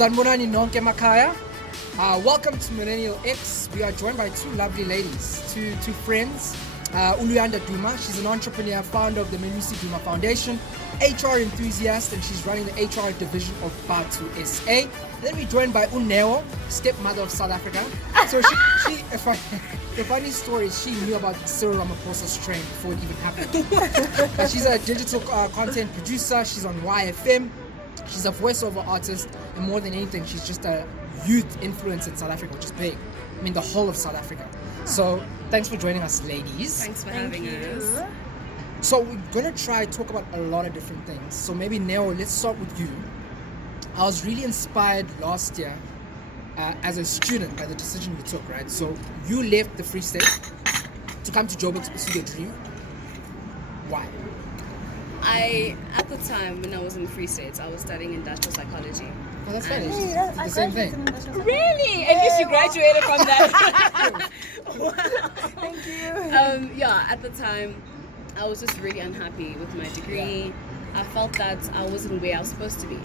Sanbonani nonke makaya. Welcome to Millennial X. We are joined by two lovely ladies, two friends. Luyanda Duma, she's an entrepreneur, founder of the Neo Sukude Foundation, HR enthusiast, and she's running the HR division of Bathu SA. Then we're joined by Neo, stepmother of South Africa. So the funny story is she knew about Cyril Ramaphosa's train before it even happened. But she's a digital content producer. She's on YFM. She's a voiceover artist, and more than anything, she's just a youth influence in South Africa, which is big. I mean, the whole of South Africa. So thanks for joining us, ladies. Thanks for having us. So we're gonna try to talk about a lot of different things. So maybe Neo, let's start with you. I was really inspired last year as a student by the decision you took, right? So you left the Free State to come to Joburg to pursue your dream. Why? At the time when I was in the Free States, I was studying industrial psychology. Oh, that's funny. It's the same thing. Really? At least you graduated from that. Wow. Thank you. At the time, I was just really unhappy with my degree. Yeah. I felt that I wasn't where I was supposed to be,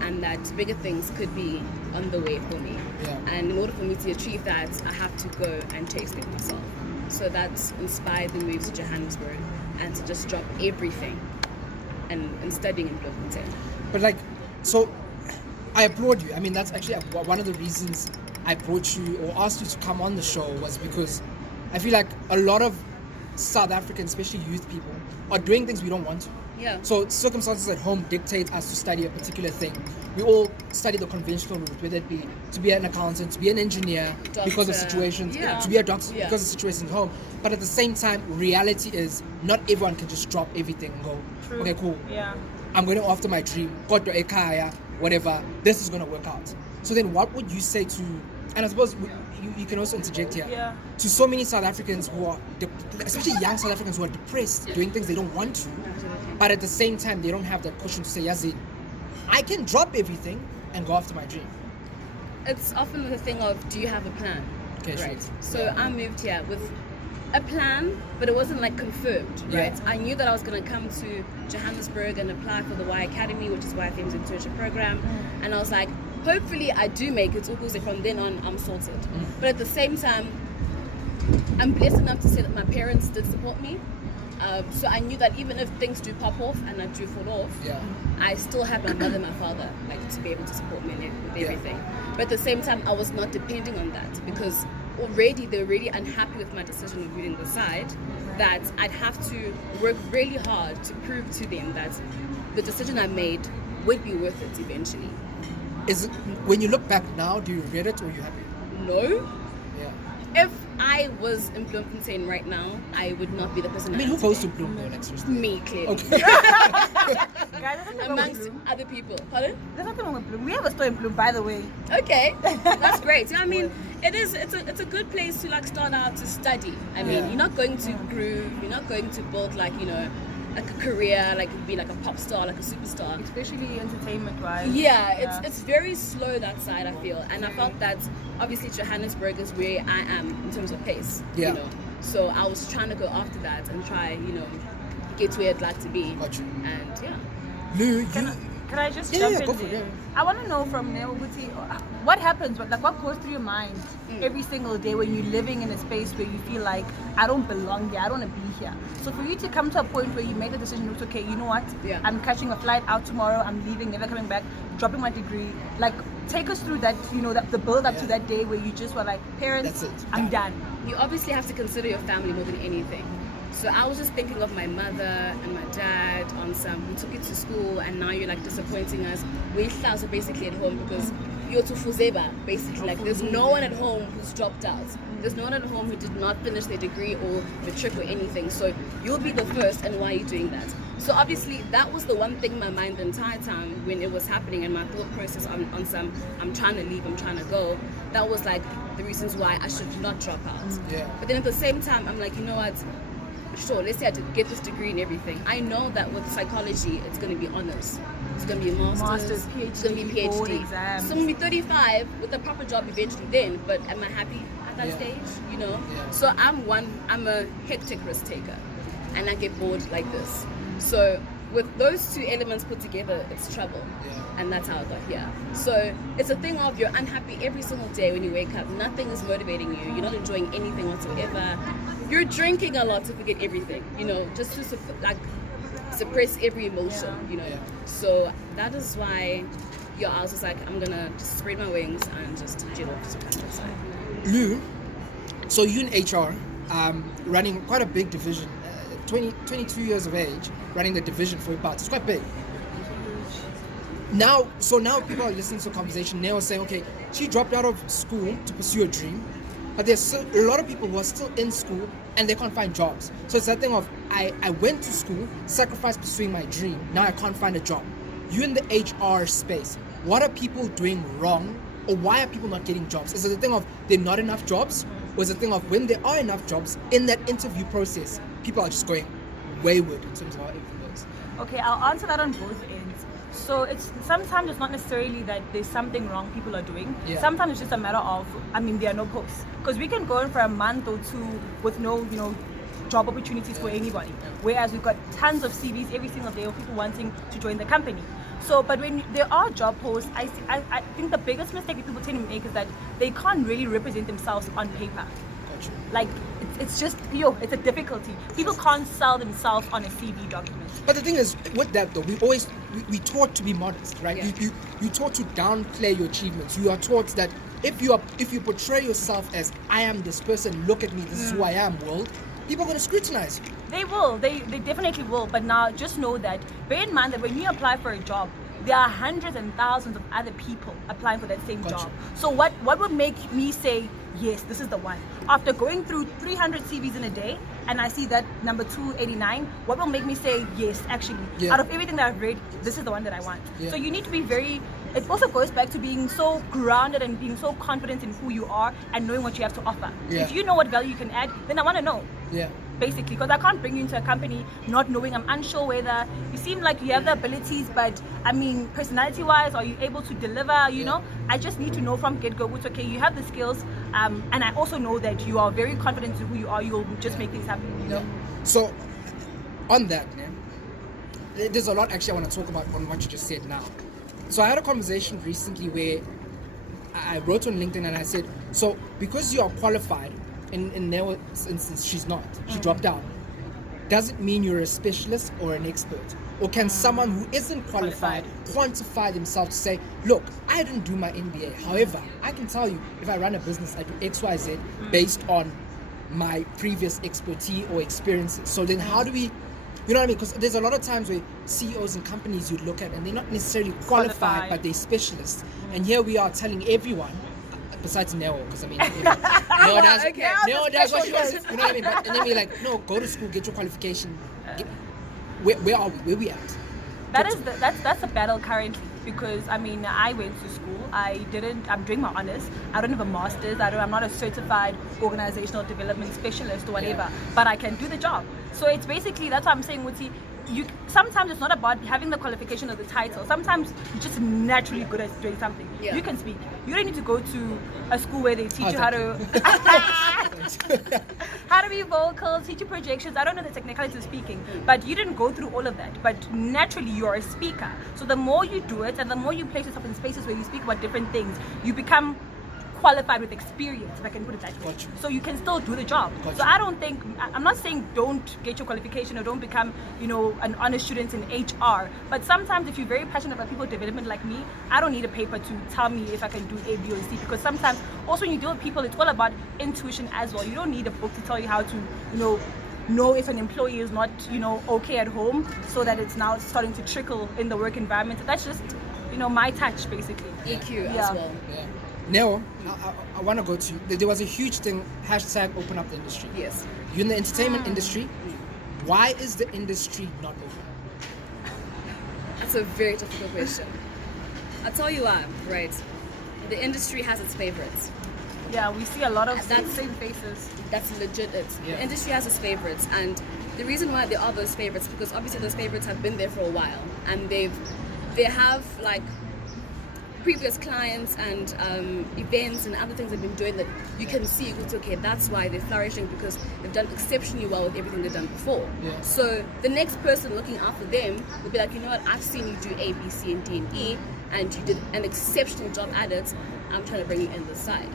and that bigger things could be on the way for me. Yeah. And in order for me to achieve that, I have to go and chase it myself. So that's inspired the move to Johannesburg and to just drop everything and studying in Bloemfontein. But so I applaud you. I mean, that's actually one of the reasons I brought you or asked you to come on the show was because I feel like a lot of South Africans, especially youth people, are doing things we don't want to. Yeah. So circumstances at home dictate us to study a particular thing. We all study the conventional route, whether it be to be an accountant, to be an engineer, doctor. Because of situations, to be a doctor because of situations at home. But at the same time, reality is not everyone can just drop everything and go, True. Okay, cool. Yeah. I'm going after my dream, kodwa ekhaya, whatever, this is going to work out. So then what would you say to, and I suppose you can also interject here, to so many South Africans who are, especially young South Africans who are depressed, doing things they don't want to, but at the same time, they don't have that cushion to say, Yazid, I can drop everything and go after my dream. It's often the thing of, do you have a plan? Okay, right. sure. So I moved here with a plan, but it wasn't confirmed, right? Yeah. I knew that I was going to come to Johannesburg and apply for the Y Academy, which is YFM's internship program, and I was like, hopefully I do make it, so from then on I'm sorted. But at the same time, I'm blessed enough to say that my parents did support me. So I knew that even if things do pop off and I do fall off, I still have my mother and my father to be able to support me with everything. But at the same time, I was not depending on that because they're already unhappy with my decision of moving the side, that I'd have to work really hard to prove to them that the decision I made would be worth it eventually. Is it, when you look back now, do you regret it or are you happy? No. Yeah. If I was in Bloemfontein right now, I would not be the person I am who goes to today. Bloem though next year? Me, clearly. Okay. Guys, there's nothing wrong with Amongst Bloem. other people. Pardon? There's nothing wrong with Bloem. We have a store in Bloem, by the way. Okay, that's great. I mean, it's a good place to start out to study. I mean, you're not going to groove. You're not going to build a career, be a pop star, a superstar. Especially entertainment-wise. Yeah, it's very slow that side, I feel. And I felt that obviously Johannesburg is where I am in terms of pace. Yeah. So I was trying to go after that and try, get to where I'd like to be. Got you. And yeah. Lou, Can I just Yeah, jump in go for there? it, I want to know from Neo Sukude, what happens, what goes through your mind every single day when you're living in a space where you feel like, I don't belong here, I don't want to be here. So for you to come to a point where you made a decision, it's okay, you know what, I'm catching a flight out tomorrow, I'm leaving, never coming back, dropping my degree, take us through that, the build up to that day where you just were like, parents, That's it. I'm done. You obviously have to consider your family more than anything. So I was just thinking of my mother and my dad who took you to school, and now you're disappointing us. We're basically at home because you're to Fuzeba, basically. There's no one at home who's dropped out. There's no one at home who did not finish their degree or matric or anything. So you'll be the first, and why are you doing that? So obviously that was the one thing in my mind the entire time when it was happening, and my thought process on I'm trying to leave, I'm trying to go. That was the reasons why I should not drop out. Yeah. But then at the same time, I'm you know what? Sure, let's say I did get this degree and everything. I know that with psychology, it's going to be honors. It's going to be a master's, PhD, it's going to be a board PhD. exams. So I'm going to be 35 with a proper job eventually then, but am I happy at that stage? Yeah. So I'm a hectic risk taker, and I get bored like this. So with those two elements put together, it's trouble. And that's how I got here. So it's a thing of you're unhappy every single day when you wake up. Nothing is motivating you. You're not enjoying anything whatsoever. You're drinking a lot to forget everything, just to suppress every emotion, So that is why I was just like, I'm gonna just spread my wings and just jet off to the side. Lou, so you in HR, running quite a big division, 22 years of age, running the division for Bathu. It's quite big. Now people are listening to the conversation. Neo saying, okay, she dropped out of school to pursue a dream, but there's still a lot of people who are still in school and they can't find jobs. So it's that thing of, I went to school, sacrificed pursuing my dream, now I can't find a job. You in the HR space, what are people doing wrong, or why are people not getting jobs? Is it a thing of there are not enough jobs, or is it a thing of when there are enough jobs, in that interview process, people are just going wayward in terms of how everything goes? Okay, I'll answer that on both ends. So sometimes it's not necessarily that there's something wrong people are doing. Yeah. Sometimes it's just a matter of, there are no posts. Because we can go in for a month or two with no, job opportunities for anybody. Whereas we've got tons of CVs every single day of people wanting to join the company. So, but when there are job posts, I think the biggest mistake that people tend to make is that they can't really represent themselves on paper. Gotcha. Like, it's just, it's a difficulty. People can't sell themselves on a CV document. But the thing is, with that though, we taught to be modest, right? Yeah. You taught to downplay your achievements. You are taught that if you portray yourself as, I am this person, look at me, this is who I am, world, people are going to scrutinize you. They will. They definitely will. But now just know that, bear in mind that when you apply for a job, there are hundreds and thousands of other people applying for that same job. So what would make me say, yes, this is the one? After going through 300 CVs in a day, and I see that number 289, what will make me say, yes, actually, out of everything that I've read, this is the one that I want? Yeah. So you need to be it also goes back to being so grounded and being so confident in who you are and knowing what you have to offer. Yeah. If you know what value you can add, then I want to know. Yeah. Basically, because I can't bring you into a company not knowing. I'm unsure whether you seem like you have the abilities, but personality-wise, are you able to deliver? You know, I just need to know from get-go, it's okay, you have the skills, and I also know that you are very confident in who you are. You'll just make things happen. You know? So, on that, there's a lot actually I want to talk about on what you just said now. So I had a conversation recently where I wrote on LinkedIn and I said, so because you are qualified, in Neo's instance, she's not. She dropped out. Does it mean you're a specialist or an expert? Or can someone who isn't qualified quantify themselves to say, look, I didn't do my MBA. However, I can tell you, if I run a business, I do X, Y, Z based on my previous expertise or experiences. So then how do we, you know what I mean? Because there's a lot of times where CEOs and companies you look at and they're not necessarily qualified. But they're specialists. And here we are telling everyone, besides Neo, because Neo does what she wants, you know what I mean? But, and then we're like, no, go to school, get your qualification. Where are we? Where we at? That's a battle currently, because I went to school. I'm doing my honors. I don't have a master's. I'm not a certified organizational development specialist or whatever, but I can do the job. So it's basically, that's what I'm saying, Wuti. Sometimes it's not about having the qualification or the title. Sometimes you're just naturally good at doing something. You can speak. You don't need to go to a school where they teach you how to be vocal, teach you projections. I don't know the technicalities of speaking, but you didn't go through all of that. But naturally, you're a speaker. So the more you do it, and the more you place yourself in spaces where you speak about different things, you become qualified with experience, if I can put it that way. Gotcha. So you can still do the job. Gotcha. So I'm not saying don't get your qualification or don't become, an honest student in HR. But sometimes if you're very passionate about people development like me, I don't need a paper to tell me if I can do A, B, or C. Because sometimes also when you deal with people, it's all about intuition as well. You don't need a book to tell you how to, know if an employee is not, okay at home, so that it's now starting to trickle in the work environment. That's just, my touch basically. EQ as well. Yeah. Neo, I want to go to you. There was a huge thing, hashtag open up the industry. Yes. You're in the entertainment industry. Why is the industry not open? That's a very difficult question. I'll tell you why, right? The industry has its favorites. Yeah, we see a lot of same faces. That's legit it. The industry has its favorites, and the reason why there are those favorites, because obviously those favorites have been there for a while, and they have like previous clients and events and other things they've been doing that you can see, okay, that's why they're flourishing, because they've done exceptionally well with everything they've done before. Yeah. So the next person looking after them will be like, you know what, I've seen you do A, B, C, and D, and E, and you did an exceptional job at it. I'm trying to bring you in this side.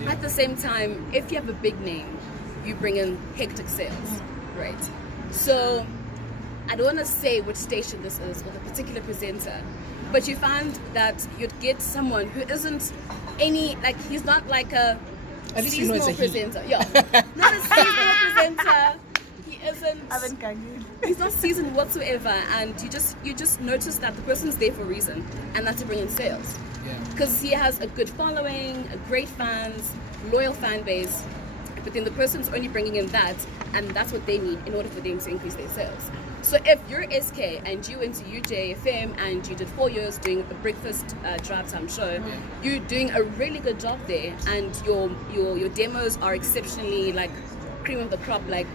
Yeah. At the same time, if you have a big name, you bring in hectic sales, right? So I don't want to say which station this is or the particular presenter, but you find that you'd get someone who isn't he's not like a At least you know seasonal it's a he. presenter. Yeah, not a seasonal presenter. He isn't. He's not seasoned whatsoever, and you just notice that the person's there for a reason, and that's to bring in sales. Yeah. Because he has a good following, a great fans, loyal fan base, but then the person's only bringing in that, and that's what they need in order for them to increase their sales. So if you're SK and you went to YFM and you did 4 years doing a breakfast drive time show, you're doing a really good job there, and your demos are exceptionally like cream of the crop, like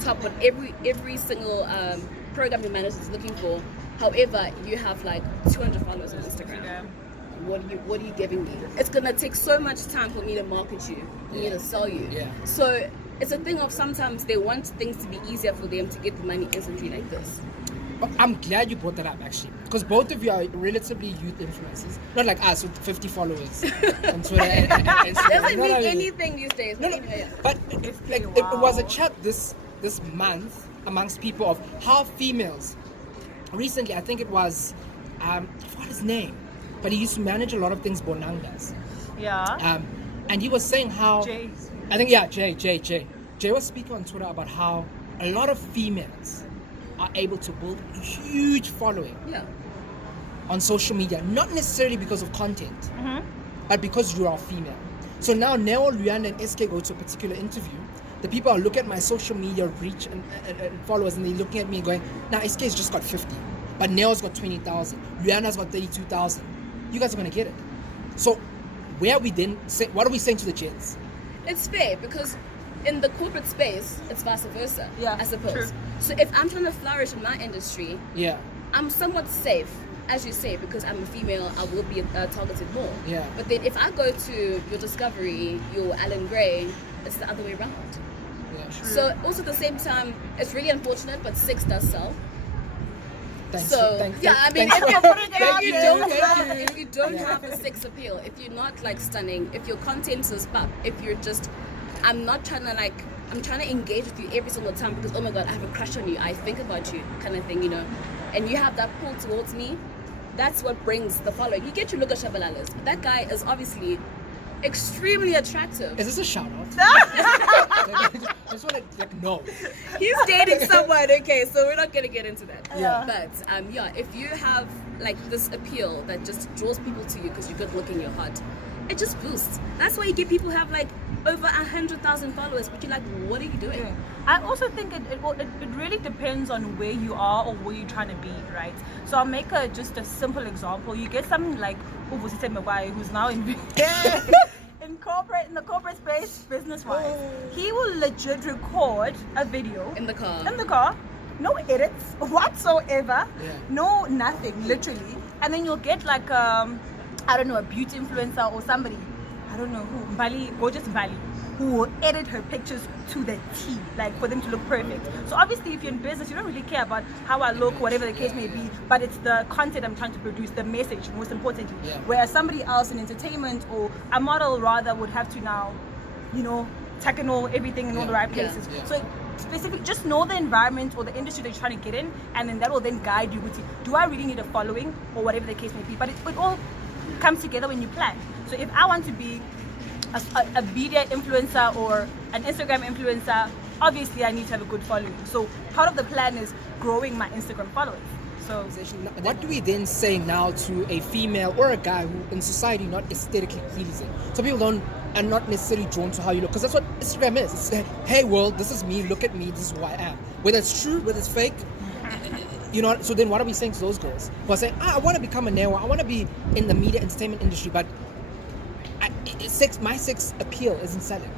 top what every single program your manager is looking for. However, you have like 200 followers on Instagram. Yeah. What are you giving me? It's gonna take so much time for me to market you, me to sell you. Yeah. So it's a thing of sometimes they want things to be easier for them to get the money instantly like this. But I'm glad you brought that up, actually, because both of you are relatively youth influencers, not like us with 50 followers on Twitter and Instagram. Doesn't You know mean what I mean? anything these days. No, but anyway, yeah. but it was a chat this month amongst people of how females. Recently, I think it was I forgot his name, but he used to manage a lot of things Bonang does. Yeah. And he was saying how Jay. I think Jay was speaking on Twitter about how a lot of females are able to build a huge following Yeah. on social media, not necessarily because of content, Mm-hmm. but because you are female. So now Neo, Luyanda, and SK go to a particular interview. The people are looking at my social media reach and followers, and they're looking at me going, now SK's just got 50, but Neo's got 20,000, Luyanda's got 32,000. You guys are going to get it. So where are we then? What are we saying to the gents? It's fair because in the corporate space, it's vice versa. Yeah, I suppose. true. So if I'm trying to flourish in my industry, Yeah. I'm somewhat safe, as you say, because I'm a female, I will be targeted more. Yeah. But then if I go to your Discovery, your Alan Gray, it's the other way around. Yeah. So also at the same time, it's really unfortunate, but sex does sell. Thanks. So Thanks. yeah, I mean, Thanks. if you don't have the sex appeal, if you're not like stunning, if your content is pop, if you're just, I'm trying to engage with you every single time because oh my god, I have a crush on you, I think about you, kind of thing, you know, and you have that pull towards me. That's what brings the following. You get to look at Shabalalas, but that guy is obviously extremely attractive. Is this a shout out? I just want to know. He's dating someone, okay, so we're not gonna get into that. Yeah. But if you have like this appeal that just draws people to you because you're good looking, you're hot, it just boosts. That's why you get people who have like over 100,000 followers, but you're like, what are you doing? Yeah. I also think it really depends on where you are or where you're trying to be, right? So I'll make just a simple example. You get something like Uvusite Mawai, who's now in the corporate space, business-wise. He will legit record a video In the car. no edits whatsoever, Yeah. no nothing, literally. And then you'll get like I don't know, a beauty influencer or somebody, I don't know who, gorgeous Bali, who will edit her pictures to the T, like for them to look perfect. So obviously if you're in business, you don't really care about how I look, whatever the case may be, but it's the content I'm trying to produce, the message, most importantly. Yeah. Whereas somebody else in entertainment or a model rather would have to now, you know, tackle everything in all the right Yeah. places. Yeah. So specific, just know the environment or the industry that you're trying to get in, and then that will then guide you with, do I really need a following or whatever the case may be. But it all comes together when you plan. So if I want to be a media influencer or an Instagram influencer, obviously I need to have a good following. So part of the plan is growing my Instagram followers. So What do we then say now to a female or a guy who in society not aesthetically pleasing? So people are not necessarily drawn to how you look, because that's what Instagram is. It's hey world, this is me, look at me, this is who I am. Whether it's true, whether it's fake, you know. So then what are we saying to those girls who are saying, I want to become a Neo, I want to be in the media entertainment industry, but my sex appeal isn't selling?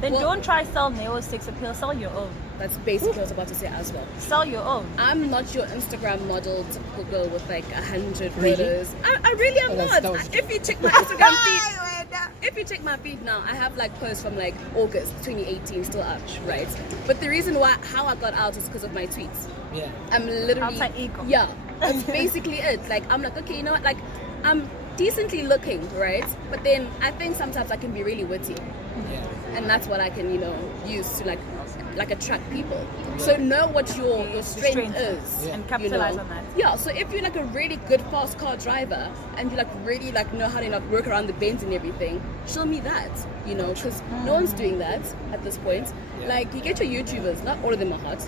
then don't try sell Neo's sex appeal, sell your own. That's basically what I was about to say as well. Sell your own. I'm not your Instagram model, typical girl with like 100 Really? photos. I really am That not. was- If you check my Instagram feed, if you check my feed now, I have like posts from like August 2018 still up, right? But the reason how I got out is because of my tweets. Yeah. I'm literally Alter ego. Yeah, that's basically it. Like I'm like, okay, you know what? Like I'm decently looking, right? But then I think sometimes I can be really witty, Yeah. and that's what I can, use to like attract people. So know what your strength is, Yeah. And capitalize you know? on that. Yeah. So if you're like a really good fast car driver and you like really like know how to like work around the bends and everything, show me that, because no one's doing that at this point. Yeah. Like you get your YouTubers, not all of them are hot.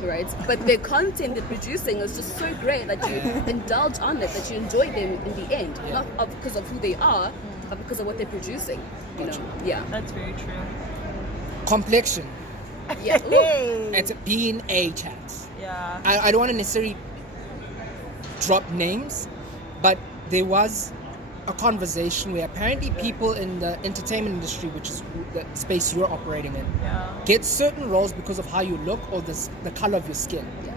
Right, but the content they're producing is just so great that you indulge on it, that you enjoy them in the end, Yeah. not because of who they are, but because of what they're producing. Gotcha. Yeah, That's very true. Complexion. yeah. Ooh. Hey. It's being a chat. Yeah. I don't want to necessarily drop names, but there was a conversation where apparently people in the entertainment industry, which is the space you're operating in, Yeah. get certain roles because of how you look or the color of your skin. Yeah.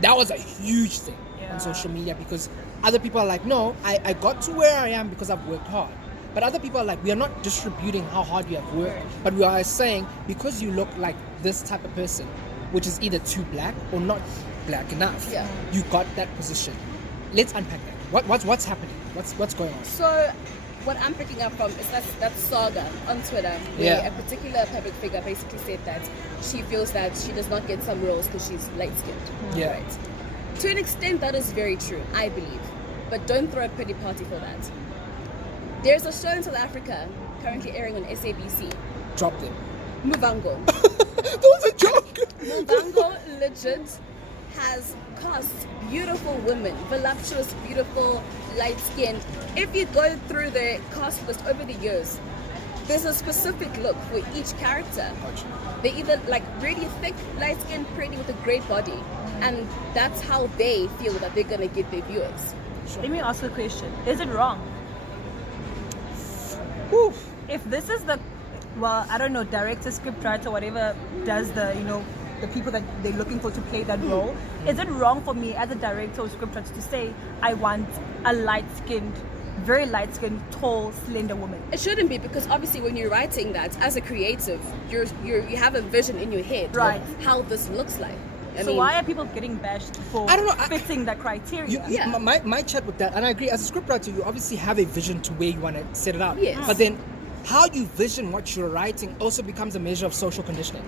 That was a huge thing Yeah. on social media because other people are like, no, I got to where I am because I've worked hard. But other people are like, we are not distributing how hard you have worked, but we are saying because you look like this type of person, which is either too black or not black enough, Yeah. you got that position. Let's unpack that. What's happening? What's going on? So, what I'm picking up from is that saga on Twitter where Yeah. a particular public figure basically said that she feels that she does not get some roles because she's light skinned. Yeah. Right. To an extent, that is very true, I believe. But don't throw a pity party for that. There's a show in South Africa currently airing on SABC, Drop them. Muvango. That was a joke. Muvango legit has cast beautiful women, voluptuous, beautiful, light-skinned. If you go through the cast list over the years, there's a specific look for each character. They're either like really thick, light-skinned, pretty with a great body, and that's how they feel that they're gonna get their viewers. Let me ask you a question. Is it wrong? Whew. If this is I don't know, director, script writer, whatever does the people that they're looking for to play that role, is it wrong for me as a director or script writer to say I want a light-skinned, very light-skinned, tall, slender woman? It shouldn't be, because obviously when you're writing that as a creative, you have a vision in your head Right. of how this looks like. I So mean, why are people getting bashed for I don't know, fitting that criteria? Yeah. My chat with that, and I agree, as a scriptwriter, you obviously have a vision to where you want to set it up. Yes. But then how you vision what you're writing also becomes a measure of social conditioning.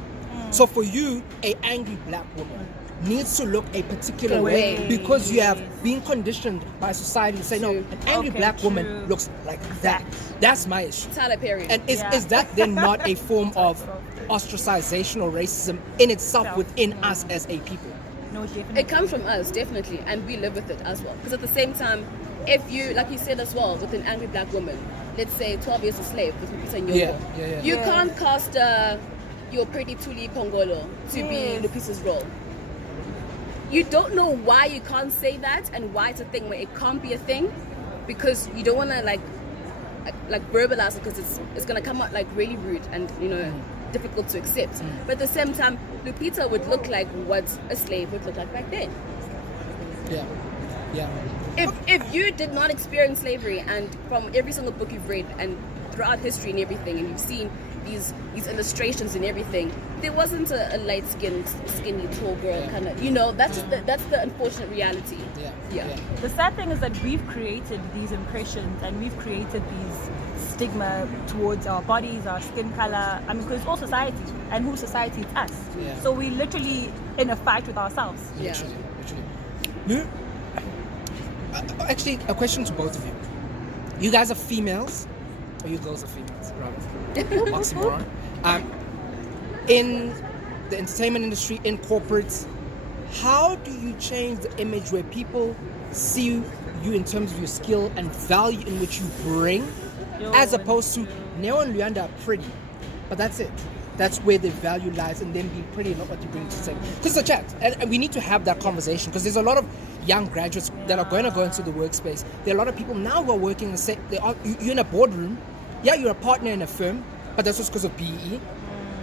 So for you, a angry black woman needs to look a particular way Way. because you have been conditioned by society to say, no, True. an angry Okay, black woman true. looks like that. That's my issue. Tyler Perry. And is Yeah. is that then not a form of ostracization or racism in itself within us as a people? No, definitely. It comes from us, definitely, and we live with it as well. Because at the same time, if you, like you said as well, with an angry black woman, let's say 12 years a slave with Lupita Nyong'o, Yeah. you Yeah. can't cast your pretty Tuli Pongolo to be Yes. Lupita's role. You don't know why you can't say that and why it's a thing where it can't be a thing, because you don't want to like verbalize it, because it's gonna come out like really rude and difficult to accept. But at the same time, Lupita would look like what a slave would look like back then. Yeah. If you did not experience slavery, and from every single book you've read and throughout history and everything, and you've seen these illustrations and everything, there wasn't a light-skinned, skinny, tall girl kind of. That's the unfortunate reality. Yeah. The sad thing is that we've created these impressions and we've created these stigma towards our bodies, our skin color. I mean, because it's all society, and who society is us. Yeah. So we're literally in a fight with ourselves. Yeah. Literally. Actually, a question to both of you. You guys are females, or you girls are females, rather. Oxymoron. In the entertainment industry, in corporates, how do you change the image where people see you in terms of your skill and value in which you bring, as opposed to Neo and Luyanda are pretty, but that's it. That's where the value lies, in them being pretty, not what you bring to the table. Because it's a chat, and we need to have that conversation, because there's a lot of young graduates that are going to go into the workspace. There are a lot of people now who are working the same. You're in a boardroom, you're a partner in a firm, but that's just because of PE.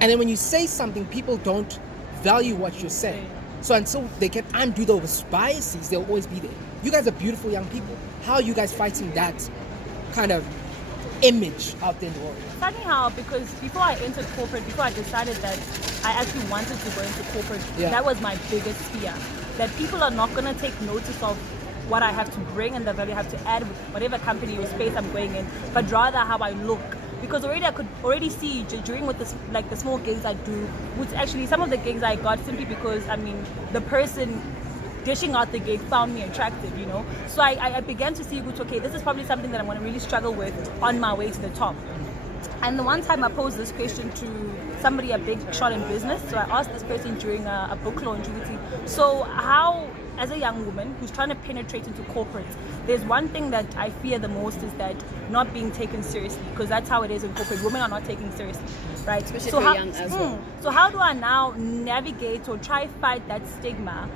And then when you say something, people don't value what you're saying. So until they can undo those biases, they'll always be there. You guys are beautiful young people. How are you guys fighting that kind of image out there in the world? Funny how, because before I entered corporate, before I decided that I actually wanted to go into corporate, that was my biggest fear. That people are not going to take notice of what I have to bring and the value I have to add with whatever company or space I'm going in, but rather how I look. Because already I could already see during with this, like the small gigs I do, which actually some of the gigs I got simply because, I mean, the person dishing out the gig found me attractive, you know. So I began to see, okay, this is probably something that I'm going to really struggle with on my way to the top. And the one time I posed this question to somebody, a big shot in business. So I asked this person during a book launch. So how, as a young woman who's trying to penetrate into corporate, there's one thing that I fear the most is that not being taken seriously, because that's how it is in corporate. Women are not taken seriously, right? Especially if you're young as well. So how do I now navigate or try fight that stigma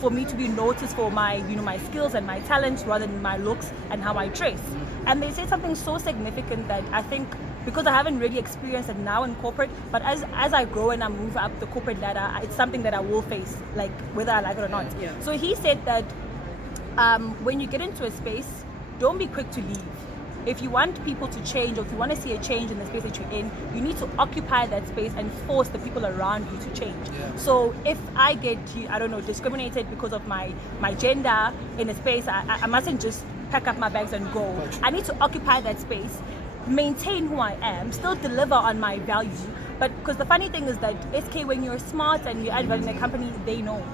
for me to be noticed for my, you know, my skills and my talents rather than my looks and how I dress? And they said something so significant that I think, because I haven't really experienced it now in corporate, but as I grow and I move up the corporate ladder, it's something that I will face, like whether I like it or not. Yeah. So he said that when you get into a space, don't be quick to leave. If you want people to change, or if you want to see a change in the space that you're in, you need to occupy that space and force the people around you to change. Yeah. So if I get, I don't know, discriminated because of my gender in a space, I mustn't just pack up my bags and go. Gotcha. I need to occupy that space, maintain who I am, still deliver on my value. But because the funny thing is that SK, when you're smart and you add value in a company, they know.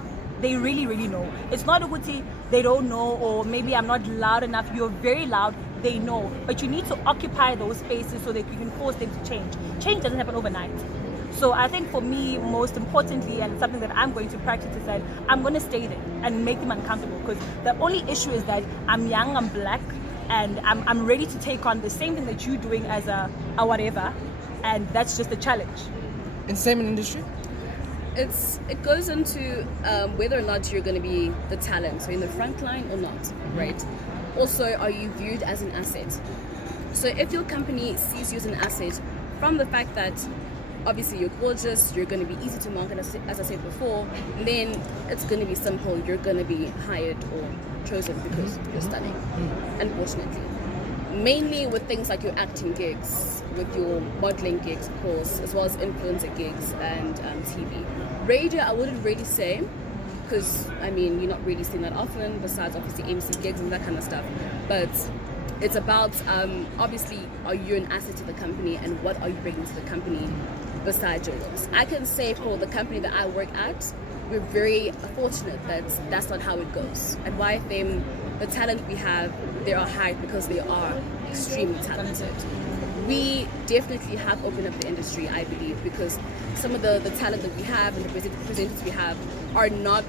They really, really know. It's not a good thing they don't know, or maybe I'm not loud enough. You're very loud. They know. But you need to occupy those spaces so that you can force them to change. Change doesn't happen overnight. So I think for me, most importantly, and something that I'm going to practice, is that I'm going to stay there and make them uncomfortable. Because the only issue is that I'm young, I'm black, and I'm ready to take on the same thing that you're doing as a whatever. And that's just a challenge. And same in industry? It goes into whether or not you're going to be the talent, so in the front line or not, right? Also, are you viewed as an asset? So if your company sees you as an asset, from the fact that obviously you're gorgeous, you're going to be easy to market, as I said before, then it's going to be simple. You're going to be hired or chosen because you're stunning, unfortunately. Mainly with things like your acting gigs, with your modeling gigs, of course, as well as influencer gigs and TV. Radio, I wouldn't really say, because, I mean, you're not really seeing that often, besides obviously MC gigs and that kind of stuff. But it's about, obviously, are you an asset to the company, and what are you bringing to the company besides your looks? I can say for the company that I work at, we're very fortunate that that's not how it goes. At YFM, the talent we have, they are hired because they are extremely talented. We definitely have opened up the industry, I believe, because some of the talent that we have and the presenters we have are not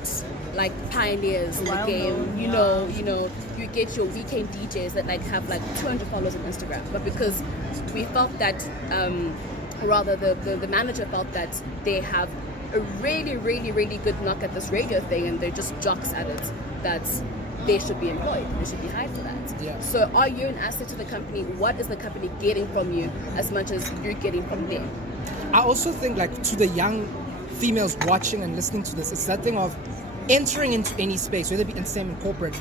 like pioneers in the game. You know, you get your weekend DJs that like have like 200 followers on Instagram, but because we felt that, rather the manager felt that they have a really, really, really good knock at this radio thing, and they're just jocks at it, that they should be employed. They should be hired for that. Yeah. So are you an asset to the company? What is the company getting from you as much as you're getting from them? I also think, like, to the young females watching and listening to this, it's that thing of entering into any space, whether it be in STEM and corporate,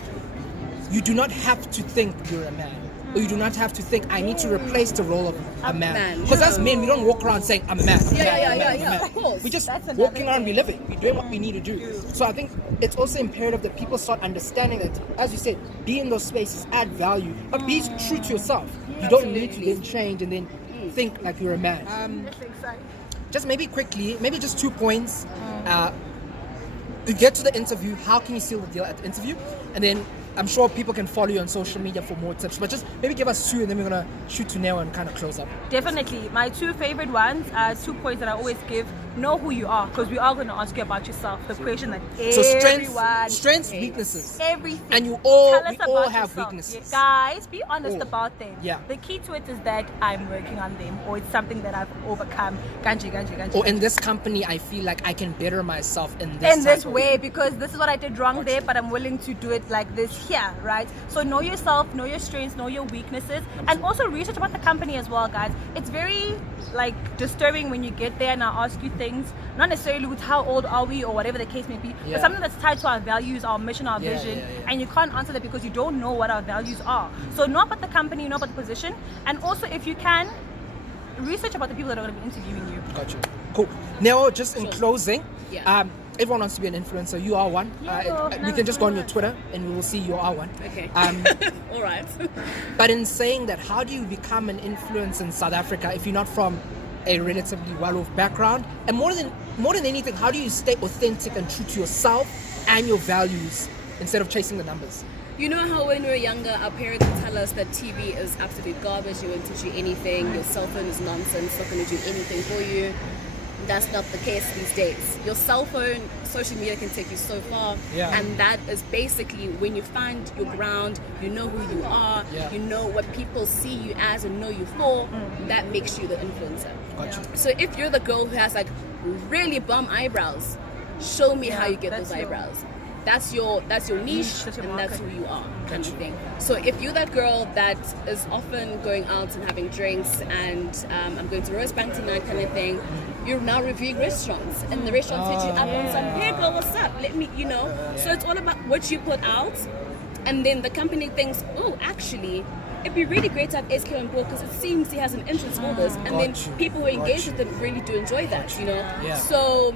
you do not have to think you're a man. Or you do not have to think, I need to replace the role of a man. Because as men, we don't walk around saying, I'm a man. Yeah, of course. We're just walking around, we're living. We're doing what we need to do. So I think it's also imperative that people start understanding that, as you said, be in those spaces, add value, but be true to yourself. You don't need to then change and then think like you're a man. Just maybe quickly, maybe just 2 points. To get to the interview, how can you seal the deal at the interview? And then I'm sure people can follow you on social media for more tips, but just maybe give us 2, and then we're going to shoot to Neo and kind of close up. Definitely. My 2 favorite ones are 2 points that I always give. Know who you are, because we are going to ask you about yourself. The question that strengths, weaknesses. Everything. And we Tell us all about have yourself. weaknesses. Guys, be honest about them. Yeah. The key to it is that I'm working on them, or it's something that I've overcome. Or in this company, I feel like I can better myself in this way, because this is what I did wrong there, but I'm willing to do it like this here, right? So know yourself, know your strengths, know your weaknesses, and also research about the company as well, guys. It's very like disturbing when you get there and I ask you things things, not necessarily with how old are we or whatever the case may be, Yeah. but something that's tied to our values, our mission, our vision, and you can't answer that because you don't know what our values are. So know about the company, know about the position, and also if you can, research about the people that are going to be interviewing you. Gotcha. Cool. Now, just in closing, Yeah. everyone wants to be an influencer. You are one. We can just go on your Twitter and we will see you are one. Okay. All right. But in saying that, how do you become an influencer in South Africa if you're not from a relatively well-off background? And more than anything, how do you stay authentic and true to yourself and your values instead of chasing the numbers? You know how when we were younger, our parents would tell us that TV is absolute garbage, it won't teach you anything, your cell phone is nonsense, it's not going to do anything for you. That's not the case these days. Your cell phone, social media can take you so far, and that is basically when you find your ground, you know who you are, you know what people see you as and know you for, that makes you the influencer. Gotcha. So if you're the girl who has like really bum eyebrows, show me how you get those eyebrows. That's your niche, that's your and market. that's who you are, kind of thing. So if you're that girl that is often going out and having drinks and I'm going to roast bank tonight kind of thing, you're now reviewing restaurants, and the restaurants hit you up on some, hey girl, what's up? Let me, So it's all about what you put out, and then the company thinks, oh, actually, it'd be really great to have SK on board because it seems he has an interest for this, and then people who engage with him really do enjoy that, Yeah. So.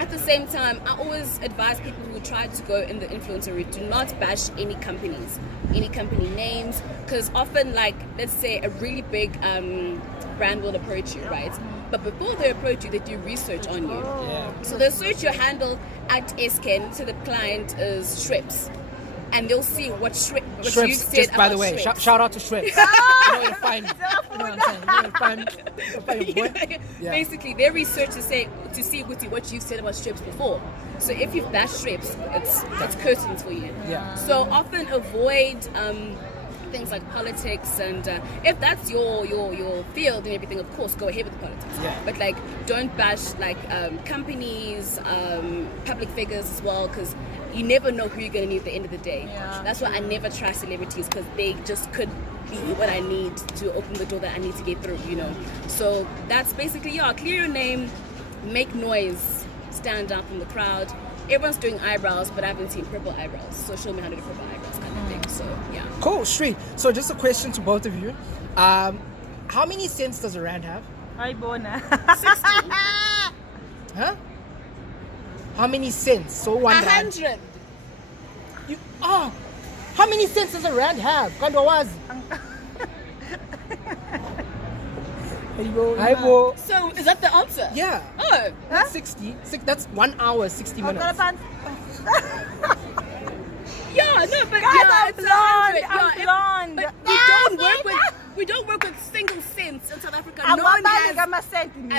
At the same time, I always advise people who try to go in the influencer route, do not bash any companies, any company names, because often, like, let's say a really big brand will approach you, right? But before they approach you, they do research on you. So they'll search your handle at SKN, so the client is Shrips. And they'll see what you Shrips, said just by about the way, Shrips. shout out to Shrips. You know where to find me. You know what I'm saying? You know where to find your boy. Yeah. Basically, they research to see what you've said about strips before. So if you've bashed strips, it's curtains for you. Yeah. So often avoid things like politics, and if that's your field and everything, of course, go ahead with the politics. Yeah. But like, don't bash like companies, public figures as well, because you never know who you're going to need at the end of the day. Yeah. That's why I never try celebrities, because they just could be what I need to open the door that I need to get through, So that's basically, clear your name, make noise, stand out from the crowd. Everyone's doing eyebrows, but I haven't seen purple eyebrows, so show me how to do purple eyebrows kind of thing. So, yeah. Cool, Shri. So just a question to both of you. How many cents does a rand have? Hi, Bona. 60. Huh? How many cents? So 100. 100. How many cents does a rand have? Kando wazi. Hi, bo. So, is that the answer? Yeah. Oh. That's 60. That's 1 hour, 60 minutes. Yeah, no, but Guys, yeah, I'm it's blonde. 100. I'm Yeah, blonde. but we don't work with single cents in South Africa. No one has a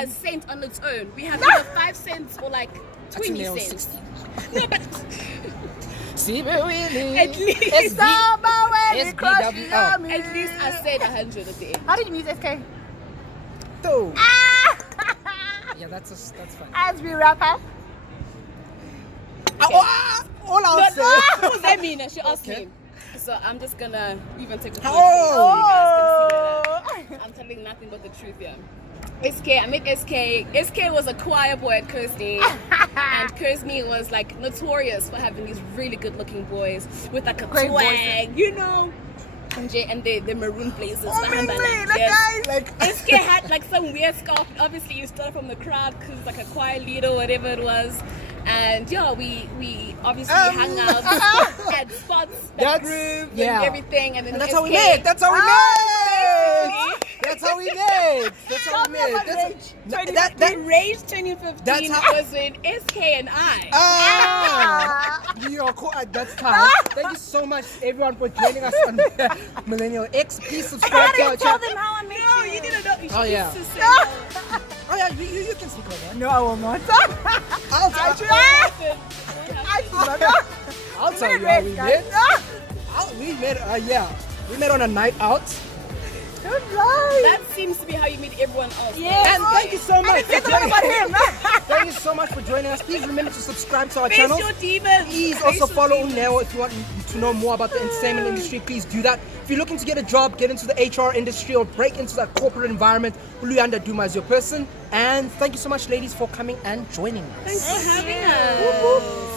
cent on its own. We have either 5 cents or like 20 That's cents. 60. No, but At least SBW. at least I said 100 at the end. How did you use SK? Oh. Yeah, that's fine. As we wrap up. All I'll say. What does that mean? She asked me. So I'm just gonna even take a photo Oh. so you guys can see that I'm telling nothing but the truth here. I met SK. SK was a choir boy at Kersney, and Kersney was like notorious for having these really good-looking boys with like a Great swag, And the maroon blazers. Like SK had like some weird scarf. Obviously, you started from the crowd because like a choir leader, whatever it was. And we obviously hung out at spots that grooved and everything. And then That's SK, how we met. That's how we met. That's how we met. That's how we met. the Rage 2015 was when SK and I. You are cool. That's time. Thank you so much, everyone, for joining us on Millennial X. Please subscribe to our tell channel. them how I met No, you. you didn't know. You should yeah. just say no. Oh yeah, you can speak like that. No, I will not. I'll tell you how we met. We met on a night out. Don't lie. That's seems to be how you meet everyone else. Yeah. And thank you so much. Say the one about him. Thank you so much for joining us. Please remember to subscribe to our Face channel. your demons. Please Face also your follow demons. Neo if you want to know more about the entertainment industry. Please do that. If you're looking to get a job, get into the HR industry or break into that corporate environment, Luyanda Duma is your person. And thank you so much, ladies, for coming and joining us. Thanks for having us.